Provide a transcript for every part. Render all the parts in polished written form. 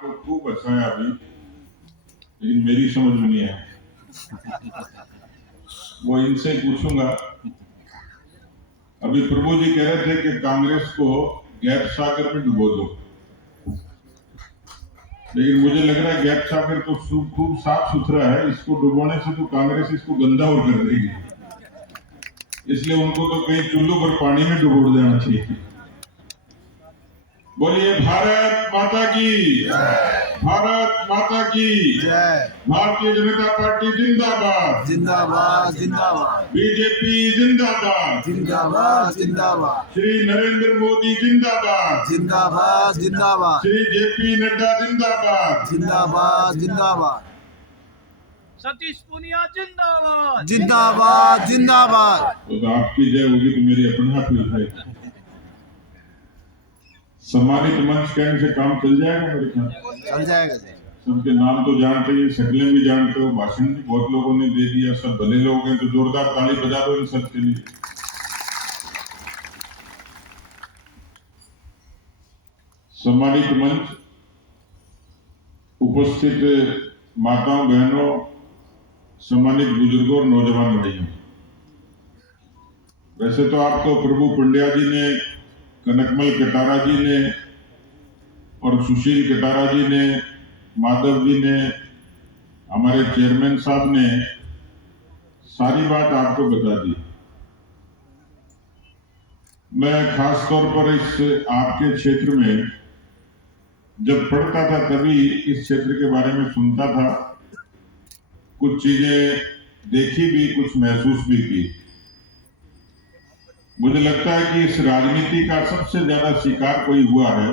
को खूब हंसाया अभी, लेकिन मेरी समझ में नहीं आया। वो इनसे पूछूंगा। अभी प्रभु जी कह रहे थे कि कांग्रेस को गैप सागर में डुबो दो, लेकिन मुझे लग रहा है गैप सागर तो खूब साफ सुथरा है, इसको डुबोने से तो कांग्रेस इसको गंदा और कर देगी। इसलिए उनको तो कहीं चूल्हों पर पानी में डुबो देना चाहिए। बोलिए भारत माता की, भारत माता की जय। भारतीय जनता पार्टी जिंदाबाद, जिंदाबाद जिंदाबाद, बीजेपी जिंदाबाद, जिंदाबाद जिंदाबाद, श्री नरेंद्र मोदी जिंदाबाद, जिंदाबाद जिंदाबाद, श्री जेपी नड्डा जिंदाबाद, जिंदाबाद जिंदाबाद, सतीश पूनिया जिंदाबाद, जिंदाबाद जिंदाबाद। तो आपकी जय होगी तो मेरी अपने आप ही हो जाएगी। सम्मानित मंच कहने से काम चल जाएगा मेरे ख्याल, चल जाएगा। सबके नाम तो जानते हैं, शक्लें भी जानते हो, भाषण भी बहुत लोगों ने दे दिया, सब भले लोग हैं, तो जोरदार ताली बजा दो इन सब के लिए। सम्मानित मंच, उपस्थित माताओं बहनों, सम्मानित बुजुर्गों और नौजवान भाइयों, वैसे तो आपको प्रभु पंड्या जी ने, कनकमल कटारा जी ने और सुशील कटारा जी ने, माधव जी ने, हमारे चेयरमैन साहब ने सारी बात आपको बता दी। मैं खास तौर पर इस आपके क्षेत्र में जब पढ़ता था तभी इस क्षेत्र के बारे में सुनता था, कुछ चीजें देखी भी, कुछ महसूस भी की। मुझे लगता है कि इस राजनीति का सबसे ज्यादा शिकार कोई हुआ है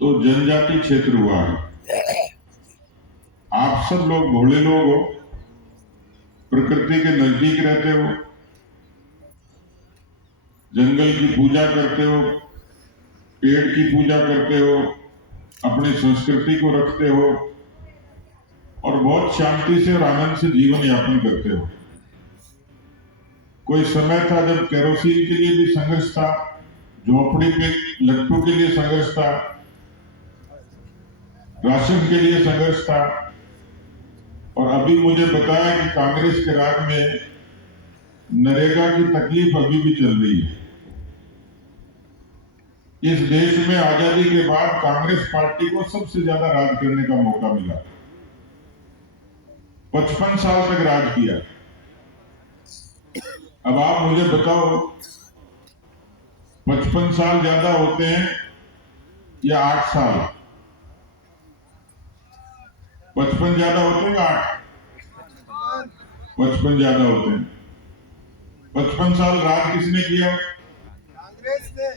तो जनजाति क्षेत्र हुआ है। आप सब लोग भोले लोग हो, प्रकृति के नजदीक रहते हो, जंगल की पूजा करते हो, पेड़ की पूजा करते हो, अपनी संस्कृति को रखते हो और बहुत शांति से और आनंद से जीवन यापन करते हो। कोई समय था जब केरोसिन के लिए भी संघर्ष था, झोपड़ी पे लट्टू के लिए संघर्ष था, राशन के लिए संघर्ष था, और अभी मुझे बताया कि कांग्रेस के राज में नरेगा की तकलीफ अभी भी चल रही है। इस देश में आजादी के बाद कांग्रेस पार्टी को सबसे ज्यादा राज करने का मौका मिला, 55 साल तक राज किया। अब आप मुझे बताओ, 55 साल ज्यादा होते हैं या 8 साल? 55 ज्यादा होते हैं या 8? 55 ज्यादा होते हैं। 55 साल राज किसने किया? कांग्रेस ने।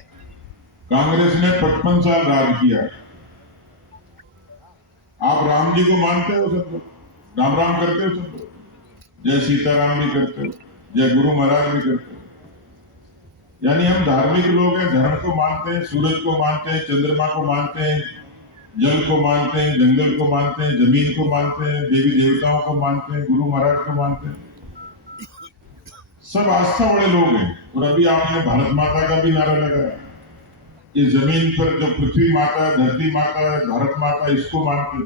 कांग्रेस ने 55 साल राज किया। आप राम जी को मानते हो सब लोग, राम राम करते हो सब लोग, जय सीताराम भी करते हो, जय गुरु महाराज भी करते हो। यानी हम धार्मिक लोग हैं, धर्म को मानते हैं, सूरज को मानते हैं, चंद्रमा को मानते हैं, जल को मानते हैं, जंगल को मानते हैं, जमीन को मानते हैं, देवी देवताओं को मानते हैं, गुरु महाराज को मानते हैं। सब आस्था वाले लोग हैं। और अभी आपने भारत माता का भी नारा लगाया। इस जमीन पर जो पृथ्वी माता है, धरती माता है, भारत माता, इसको मानते।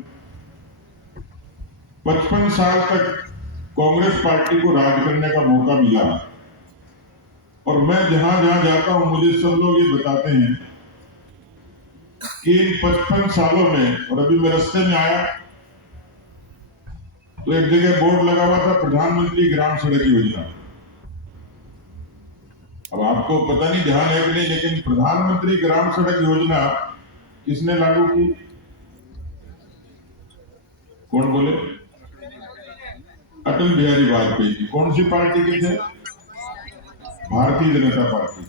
55 साल तक कांग्रेस पार्टी को राज करने का मौका मिला, और मैं जहां जहां जाता हूं मुझे सब लोग ये बताते हैं कि इन 55 सालों में, और अभी मैं रास्ते में आया तो एक जगह बोर्ड लगा हुआ था, प्रधानमंत्री ग्राम सड़क योजना। अब आपको पता नहीं ध्यान है कि नहीं, लेकिन प्रधानमंत्री ग्राम सड़क योजना किसने लागू की? कौन बोले? अटल बिहारी वाजपेयी जी। कौन सी पार्टी के थे? भारतीय जनता पार्टी।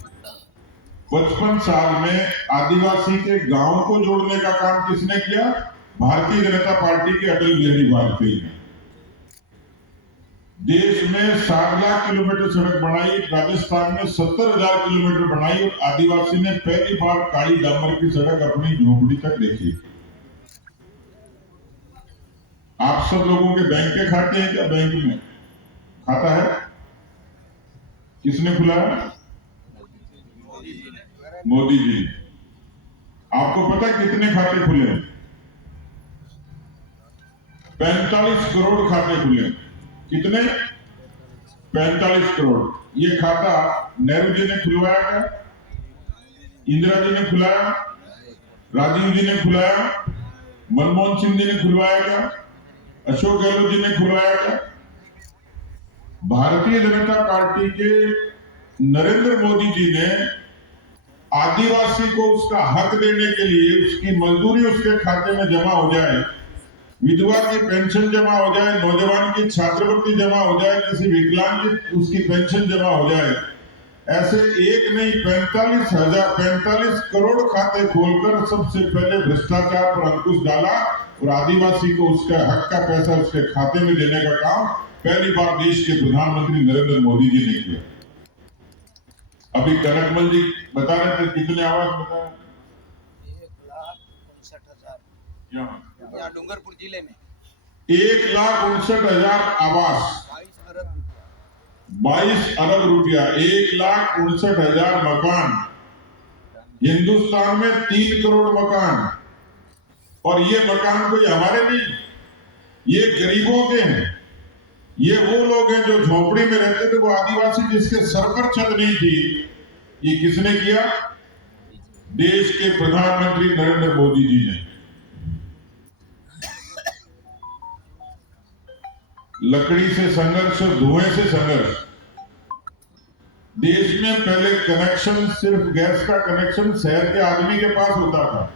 55 साल में आदिवासी के गांव को जोड़ने का काम किसने किया? भारतीय जनता पार्टी के अटल बिहारी वाजपेयी ने। देश में 7 लाख किलोमीटर सड़क बनाई, राजस्थान में 70,000 किलोमीटर बनाई, और आदिवासी ने पहली बार काली डामर की सड़क अपनी झोपड़ी तक देखी। आप सब लोगों के बैंक के खाते हैं क्या? बैंक में खाता है? किसने खुलाया? मोदी जी। आपको पता कितने खाते खुले हैं? 45 करोड़ खाते खुले। कितने? 45 करोड़। ये खाता नेहरू जी ने खुलवाया क्या? इंदिरा जी ने खुलाया? राजीव जी ने खुलाया? मनमोहन सिंह जी ने खुलवाया क्या? अशोक गहलोत जी ने खुलवाया क्या? भारतीय जनता पार्टी के नरेंद्र मोदी जी ने आदिवासी को उसका हक देने के लिए उसकी मजदूरी उसके खाते में जमा हो जाए, विधवा की पेंशन जमा हो जाए, नौजवान की छात्रवृत्ति जमा हो जाए, किसी विकलांग की उसकी पेंशन जमा हो जाए, ऐसे एक नहीं 45 करोड़ खाते खोलकर सबसे पहले भ्रष्टाचार पर अंकुश डाला और आदिवासी को उसका हक का पैसा उसके खाते में देने का काम पहली बार देश के प्रधानमंत्री नरेंद्र मोदी जी ने किया। अभी कनकमल जी बता रहे थे कितने आवास बताया? 1,59,000 यहाँ डूंगरपुर जिले में 1,59,000 आवास, 22 अरब रुपया, 1,59,000 मकान। हिंदुस्तान में 3 करोड़ मकान, और ये मकान कोई हमारे नहीं, ये गरीबों के हैं। ये वो लोग हैं जो झोपड़ी में रहते थे, वो आदिवासी जिसके सर पर छत नहीं थी। ये किसने किया? देश के प्रधानमंत्री नरेंद्र मोदी जी ने। लकड़ी से संघर्ष, धुएं से संघर्ष। देश में पहले कनेक्शन, सिर्फ गैस का कनेक्शन शहर के आदमी के पास होता था।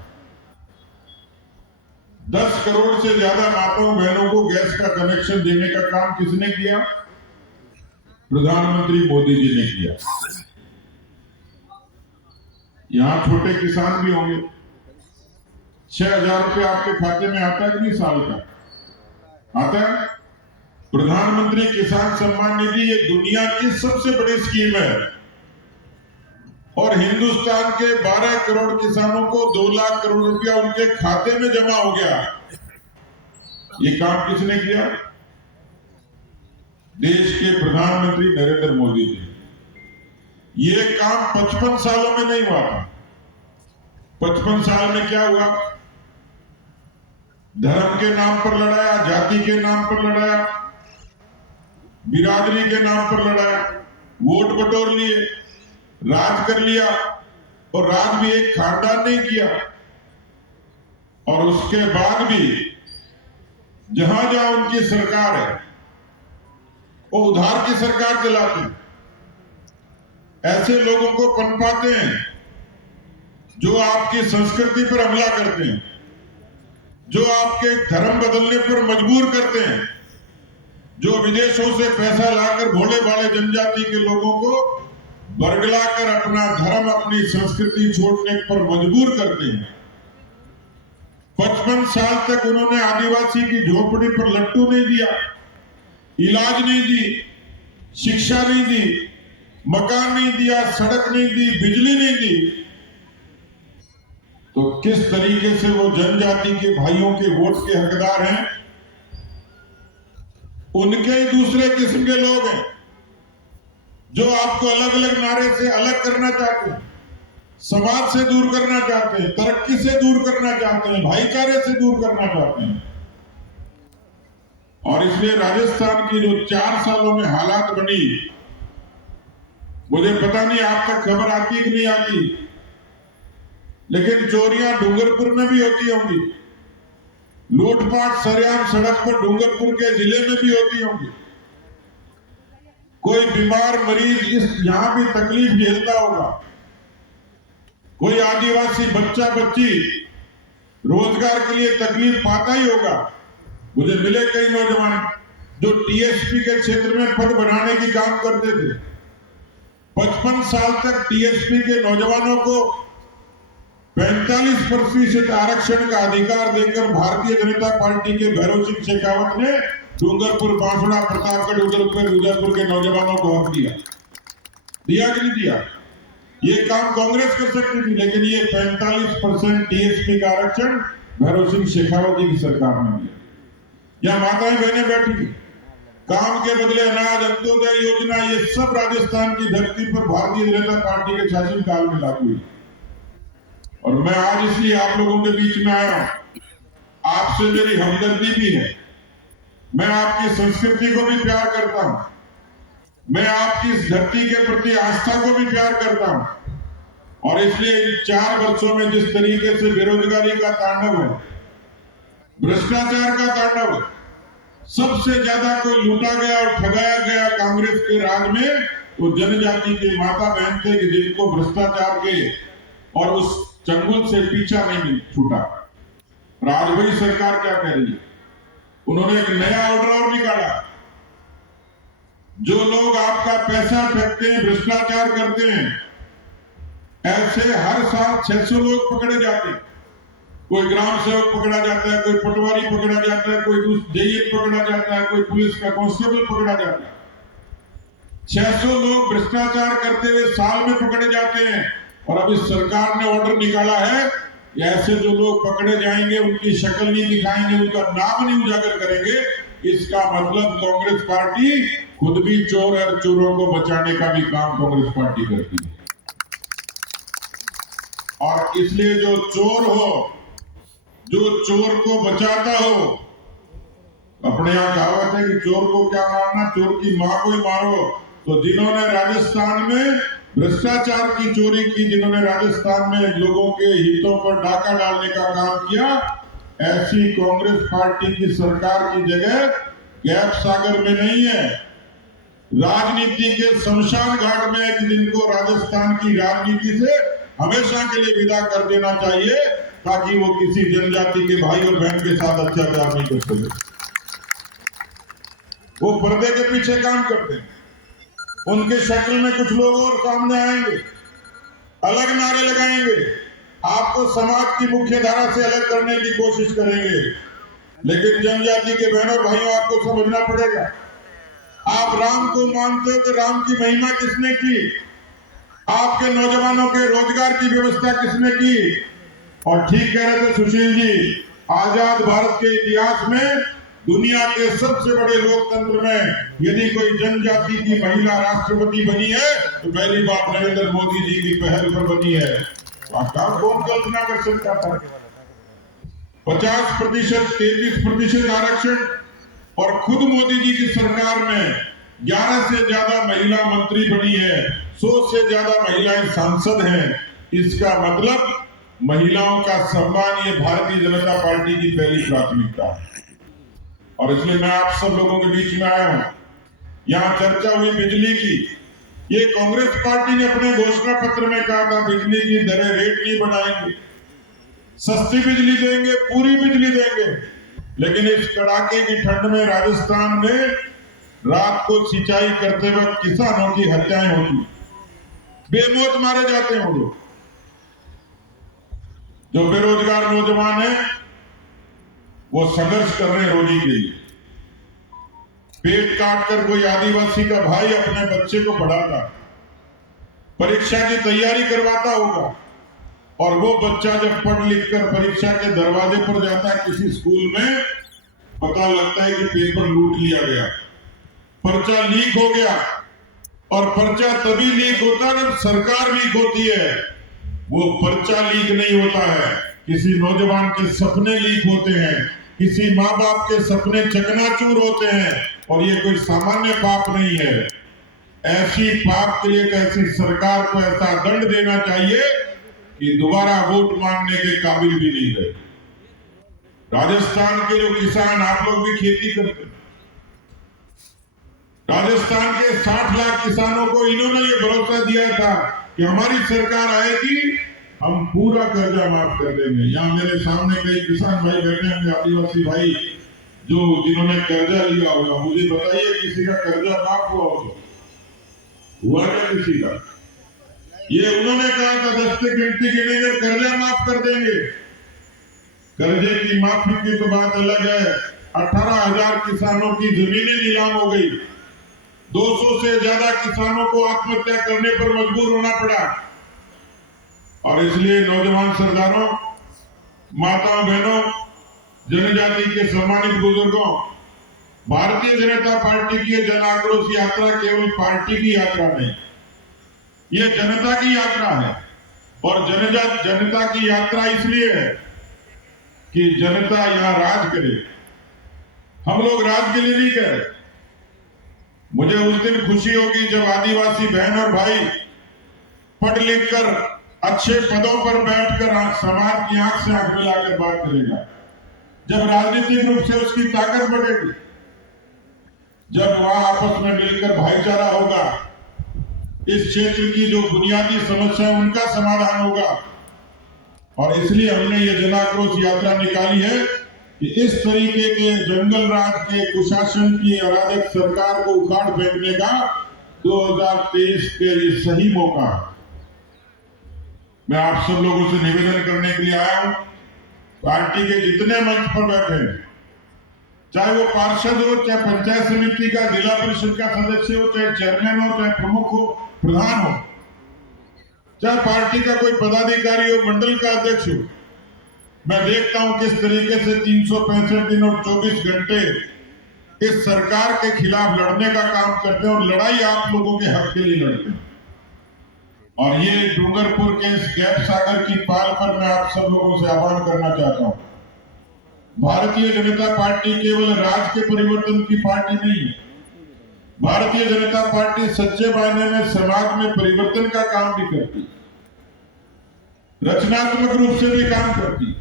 10 करोड़ से ज्यादा माताओं बहनों को गैस का कनेक्शन देने का काम किसने किया? प्रधानमंत्री मोदी जी ने किया। यहां छोटे किसान भी होंगे। 6,000 रुपये आपके खाते में आता है कि नहीं साल का? आता है। प्रधानमंत्री किसान सम्मान निधि ये दुनिया की सबसे बड़ी स्कीम है, और हिंदुस्तान के 12 करोड़ किसानों को 2 लाख करोड़ रुपया उनके खाते में जमा हो गया। ये काम किसने किया? देश के प्रधानमंत्री नरेंद्र मोदी जी। ये काम 55 सालों में नहीं हुआ था। 55 साल में क्या हुआ? धर्म के नाम पर लड़ाया, जाति के नाम पर लड़ाया, बिरादरी के नाम पर लड़ाया, वोट बटोर लिए, राज कर लिया, और राज भी एक खानदान ने किया। और उसके बाद भी जहां जहां उनकी सरकार है वो उधार की सरकार चलाती। ऐसे लोगों को पनपाते हैं जो आपकी संस्कृति पर हमला करते हैं, जो आपके धर्म बदलने पर मजबूर करते हैं, जो विदेशों से पैसा लाकर भोले भाले जनजाति के लोगों को बरगलाकर अपना धर्म, अपनी संस्कृति छोड़ने पर मजबूर करते हैं। 55 साल तक उन्होंने आदिवासी की झोपड़ी पर लट्टू नहीं दिया, इलाज नहीं दी, शिक्षा नहीं दी, मकान नहीं दिया, सड़क नहीं दी, बिजली नहीं दी। तो किस तरीके से वो जनजाति के भाइयों के वोट के हकदार हैं? उनके ही दूसरे किस्म के लोग हैं जो आपको अलग अलग नारे से अलग करना चाहते हैं, समाज से दूर करना चाहते हैं, तरक्की से दूर करना चाहते हैं, भाईचारे से दूर करना चाहते हैं। और इसलिए राजस्थान की जो 4 सालों में हालात बनी, मुझे पता नहीं आप तक खबर आती है कि नहीं आती, लेकिन चोरियां डूंगरपुर में भी होती होंगी, लूटपाट सरेआम सड़क पर डूंगरपुर के जिले में भी होती होंगी। कोई बीमार मरीज यहां भी तकलीफ झेलता होगा, कोई आदिवासी बच्चा बच्ची रोजगार के लिए तकलीफ पाता ही होगा। मुझे मिले कई नौजवान जो टीएसपी के क्षेत्र में पद बनाने की काम करते थे। 55 साल तक टीएसपी के नौजवानों को 45% आरक्षण का अधिकार देकर भारतीय जनता पार्टी के भैरव सिंह शेखावत ने डूंगरपुर, बांसुड़ा, प्रतापगढ़, उदयपुर के नौजवानों को हक दिया कि नहीं दिया? ये काम कांग्रेस कर सकती थी, लेकिन ये 45% टीएसपी का आरक्षण भैरव सिंह शेखावत जी की सरकार ने दिया। यहाँ माताएं बहनें बैठी थी, काम के बदले अनाज, अंत्योदय योजना, ये सब राजस्थान की धरती पर भारतीय जनता पार्टी के शासन काल में लागू हुई। और मैं आज इसलिए आप लोगों के बीच में आया हूं, आपसे मेरी हमदर्दी भी है, मैं आपकी संस्कृति को भी प्यार करता हूं, मैं आपकी इस धरती के प्रति आस्था को भी प्यार करता हूं। और इसलिए इन 4 वर्षों में जिस तरीके से बेरोजगारी का तांडव है, भ्रष्टाचार का तांडव है, सबसे ज्यादा कोई लूटा गया और ठगाया गया कांग्रेस के राज में वो जनजाति के माता बहन थे कि जिनको भ्रष्टाचार के और उस चंगुल से पीछा नहीं छूटा। और आज वही सरकार क्या कह रही है, उन्होंने एक नया ऑर्डर और निकाला। जो लोग आपका पैसा ठगते हैं, भ्रष्टाचार करते हैं, ऐसे हर साल 600 लोग पकड़े जाते हैं। कोई ग्राम सेवक पकड़ा जाता है, कोई पटवारी पकड़ा जाता है, कोई जेईएफ पकड़ा जाता है, कोई पुलिस का कांस्टेबल पकड़ा जाता है। 600 लोग भ्रष्टाचार करते हुए साल में पकड़े जाते हैं। और अब इस सरकार ने ऑर्डर निकाला है कि ऐसे जो लोग पकड़े जाएंगे उनकी शक्ल नहीं दिखाएंगे, उनका नाम नहीं उजागर करेंगे। इसका मतलब कांग्रेस पार्टी खुद भी चोर है, चोरों को बचाने का भी काम कांग्रेस पार्टी करती है। और इसलिए जो चोर हो, जो चोर को बचाता हो, अपने यहां कहावत है कि चोर को क्या मारना, चोर की मां को ही मारो। तो जिन्होंने राजस्थान में भ्रष्टाचार की चोरी की, जिन्होंने राजस्थान में लोगों के हितों पर डाका डालने का काम किया, ऐसी कांग्रेस पार्टी की सरकार की जगह गैप सागर में नहीं है, राजनीति के शमशान घाट में है कि जिनको राजस्थान की राजनीति से हमेशा के लिए विदा कर देना चाहिए, ताकि वो किसी जनजाति के भाई और बहन के साथ अत्याचार नहीं कर सके। वो पर्दे के पीछे काम करते हैं, उनके शक्ल में कुछ लोग और सामने आएंगे, अलग नारे लगाएंगे, आपको समाज की मुख्य धारा से अलग करने की कोशिश करेंगे। लेकिन जनजाति के बहनों भाइयों, आपको समझना पड़ेगा, आप राम को मानते हो तो राम की महिमा किसने की? आपके नौजवानों के रोजगार की व्यवस्था किसने की? और ठीक कह रहे थे सुशील जी, आजाद भारत के इतिहास में दुनिया के सबसे बड़े लोकतंत्र में यदि कोई जनजाति की महिला राष्ट्रपति बनी है तो पहली बात नरेंद्र मोदी जी की पहल पर बनी है। आपका कौन कल्पना कर सकता था? 50%, 33% आरक्षण, और खुद मोदी जी की सरकार में 11 से ज्यादा महिला मंत्री बनी है, 100 से ज्यादा महिलाएं सांसद हैं। इसका मतलब महिलाओं का सम्मान ये भारतीय जनता पार्टी की पहली प्राथमिकता है। और इसलिए मैं आप सब लोगों के बीच में आया हूं। यहां चर्चा हुई बिजली की, ये कांग्रेस पार्टी ने अपने घोषणा पत्र में कहा था बिजली की दरें रेट नहीं बढ़ाएंगे, सस्ती बिजली देंगे, पूरी बिजली देंगे। लेकिन इस कड़ाके की ठंड में राजस्थान में रात को सिंचाई करते वक्त किसानों की हत्याएं होती, बेमौत मारे जाते हैं वो लोग। जो बेरोजगार नौजवान है वो संघर्ष कर रहे हैं रोजी के लिए। पेट काट कर कोई आदिवासी का भाई अपने बच्चे को पढ़ाता, परीक्षा की तैयारी करवाता होगा, और वो बच्चा जब पढ़ लिख कर परीक्षा के दरवाजे पर जाता है किसी स्कूल में, पता लगता है कि पेपर लूट लिया गया, पर्चा लीक हो गया। और पर्चा तभी लीक होता है जब सरकार लीक होती है। वो पर्चा लीक नहीं होता है, किसी नौजवान के सपने लीक होते हैं, किसी माँ बाप के सपने चकनाचूर होते हैं। और ये कोई सामान्य पाप नहीं है। ऐसी पाप के लिए ऐसी सरकार को ऐसा दंड देना चाहिए कि दोबारा वोट मांगने के काबिल भी नहीं रहे। राजस्थान के जो किसान, आप लोग भी खेती करते हैं, राजस्थान के 60 लाख किसानों को इन्होंने ये भरोसा दिया था कि हमारी सरकार आएगी, हम पूरा कर्जा माफ कर देंगे। यहाँ मेरे सामने कई किसान भाई बैठे होंगे, आदिवासी भाई, जो जिन्होंने कर्जा लिया होगा। मुझे बताइए किसी का कर्जा माफ हुआ होगा? हुआ क्या किसी का? ये उन्होंने कहा था 10 से गिनती गिनेंगे, कर्जा माफ कर देंगे। कर्जे की माफी की तो बात अलग है। 18,000 किसानों की जमीनें नीलाम हो गई, 200 से ज्यादा किसानों को आत्महत्या करने पर मजबूर होना पड़ा। और इसलिए नौजवान सरदारों, माताओं, बहनों, जनजाति के सम्मानित बुजुर्गों, भारतीय जनता पार्टी की जन आक्रोश यात्रा केवल पार्टी की यात्रा नहीं, ये जनता की यात्रा है। और जनता की यात्रा इसलिए है कि जनता यहां राज करे, हम लोग राज के लिए नहीं कह रहे। मुझे उस दिन खुशी होगी जब आदिवासी बहन और भाई पढ़ लिख कर अच्छे पदों पर बैठकर समाज की आंख से आंख मिलाकर बात करेगा, जब राजनीतिक रूप से उसकी ताकत बढ़ेगी, जब वह आपस में मिलकर भाईचारा होगा, इस क्षेत्र की जो बुनियादी समस्या है उनका समाधान होगा। और इसलिए हमने ये जन आक्रोश यात्रा निकाली है कि इस तरीके के जंगल राज के कुशासन की अराजक सरकार को उखाड़ फेंकने का 2023 के ये सही मौका है। मैं आप सब लोगों से निवेदन करने के लिए आया हूं, पार्टी के जितने मंच पर बैठे हैं, चाहे वो पार्षद हो, चाहे पंचायत समिति का जिला परिषद का सदस्य हो, चाहे चेयरमैन हो, चाहे प्रमुख हो, प्रधान हो, चाहे पार्टी का कोई पदाधिकारी हो, मंडल का अध्यक्ष हो, मैं देखता हूं किस तरीके से 365 दिन और 24 घंटे इस सरकार के खिलाफ लड़ने का काम करते हैं और लड़ाई आप लोगों के हक के लिए लड़ते हैं। और ये डूंगरपुर के इस गैप सागर की पाल पर मैं आप सब लोगों से आह्वान करना चाहता हूं। भारतीय जनता पार्टी केवल राज के परिवर्तन की पार्टी नहीं है। भारतीय जनता पार्टी सच्चे मायने में समाज में परिवर्तन का काम भी करती, रचनात्मक रूप से भी काम करती।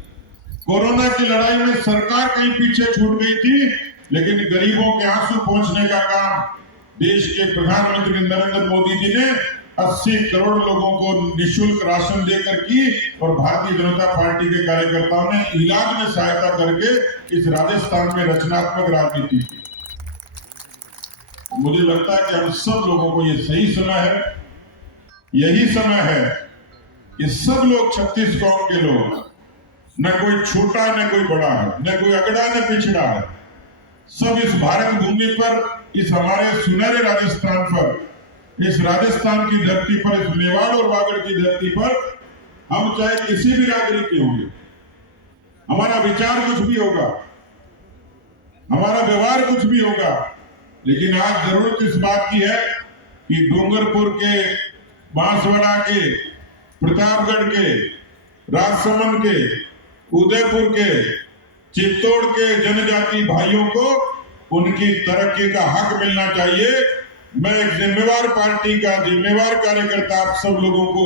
कोरोना की लड़ाई में सरकार कहीं पीछे छूट गई थी, लेकिन गरीबों के आंसू पहुंचने का काम देश के प्रधानमंत्री नरेंद्र मोदी जी ने 80 करोड़ लोगों को निःशुल्क राशन देकर की और भारतीय जनता पार्टी के कार्यकर्ताओं ने इलाज में सहायता करके इस राजस्थान में रचनात्मक राजनीति की। मुझे लगता है कि हम सब लोगों को ये सही समय है, यही समय है कि सब लोग छत्तीसगढ़ के लोग, न कोई छोटा न कोई बड़ा है, न कोई अगड़ा न पिछड़ा है, सब इस भारत भूमि पर, इस हमारे सुनहरे राजस्थान पर, इस राजस्थान की धरती पर, इस मेवाड़ और वागड़ की धरती पर, हम चाहे किसी भी राजनीति के होंगे, हमारा विचार कुछ भी होगा, हमारा व्यवहार कुछ भी होगा, लेकिन आज जरूरत इस बात की है कि डूंगरपुर के, बांसवाड़ा के, प्रतापगढ़ के, राजसमंद के, उदयपुर के, चित्तौड़ के जनजाति भाइयों को उनकी तरक्की का हक मिलना चाहिए। मैं एक जिम्मेवार पार्टी का जिम्मेवार कार्यकर्ता आप सब लोगों को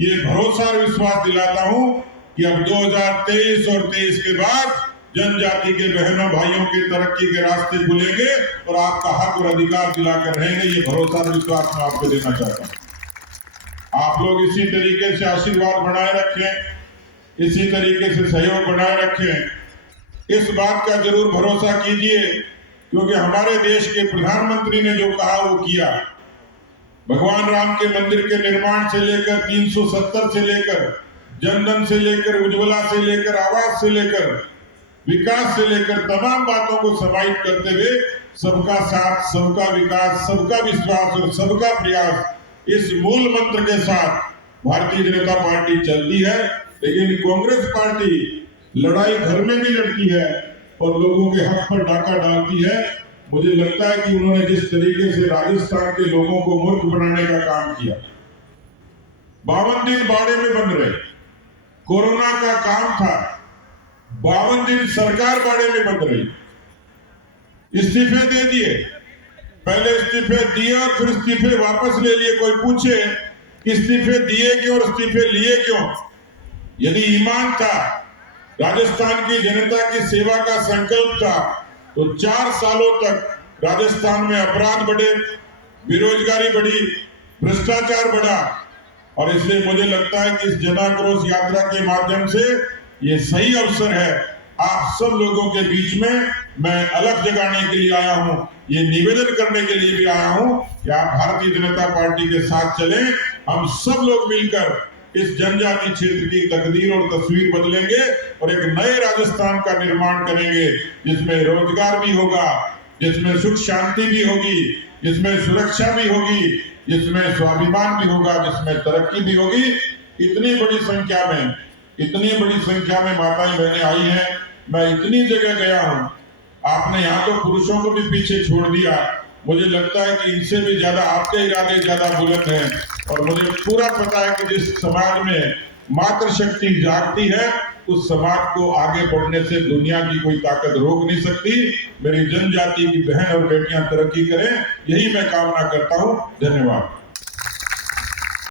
ये भरोसा और विश्वास दिलाता हूं कि अब 2023 और 23 के बाद जनजाति के बहनों भाइयों की तरक्की के रास्ते खुलेंगे और आपका हक और अधिकार दिलाकर रहेंगे। ये भरोसा और विश्वास मैं आपको देना चाहता हूं। आप लोग इसी तरीके से आशीर्वाद बनाए रखें, इसी तरीके से सहयोग बनाए रखें। इस बात का जरूर भरोसा कीजिए, क्योंकि हमारे देश के प्रधानमंत्री ने जो कहा वो किया। भगवान राम के मंदिर के निर्माण से लेकर 370 से लेकर जनधन से लेकर उज्ज्वला से लेकर आवास से लेकर विकास से लेकर तमाम बातों को समाहित करते हुए सबका साथ, सबका विकास, सबका विश्वास और सबका प्रयास, इस मूल मंत्र के साथ भारतीय जनता पार्टी चलती है। लेकिन कांग्रेस पार्टी लड़ाई घर में भी लड़ती है और लोगों के हक पर डाका डालती है। मुझे लगता है कि उन्होंने जिस तरीके से राजस्थान के लोगों को मूर्ख बनाने का काम किया, 52 दिन बाड़े में बंद रहे, कोरोना का काम था, 52 दिन सरकार बाड़े में बंद रही, इस्तीफे दे दिए, पहले इस्तीफे दिए और फिर इस्तीफे वापस ले लिए। कोई पूछे इस्तीफे दिए क्यों और इस्तीफे लिए क्यों? यदि ईमान था, राजस्थान की जनता की सेवा का संकल्प था, तो 4 सालों तक राजस्थान में अपराध बढ़े, बेरोजगारी बढ़ी, भ्रष्टाचार बढ़ा। और इसलिए मुझे लगता है कि इस जन आक्रोश यात्रा के माध्यम से ये सही अवसर है आप सब लोगों के बीच में मैं अलग जगाने के लिए आया हूं, ये निवेदन करने के लिए भी आया हूं कि आप भारतीय जनता पार्टी के साथ चलें। हम सब लोग मिलकर इस जनजाति क्षेत्र की तकदीर और तस्वीर बदलेंगे और एक नए राजस्थान का निर्माण करेंगे, जिसमें रोजगार भी होगा, जिसमें सुख शांति भी होगी, जिसमें सुरक्षा भी होगी, जिसमें स्वाभिमान भी होगा, जिसमें तरक्की भी होगी। इतनी बड़ी संख्या में माताएं बहनें आई हैं। मैं इतनी जगह गया हूं, आपने यहाँ तो पुरुषों को भी पीछे छोड़ दिया। मुझे लगता है कि इनसे भी ज्यादा आपके इरादे ज्यादा बुलंद हैं और मुझे पूरा पता है कि जिस समाज में मातृशक्ति जागती है, उस समाज को आगे बढ़ने से दुनिया की कोई ताकत रोक नहीं सकती। मेरी जनजाति की बहन और बेटियां तरक्की करें, यही मैं कामना करता हूं। धन्यवाद।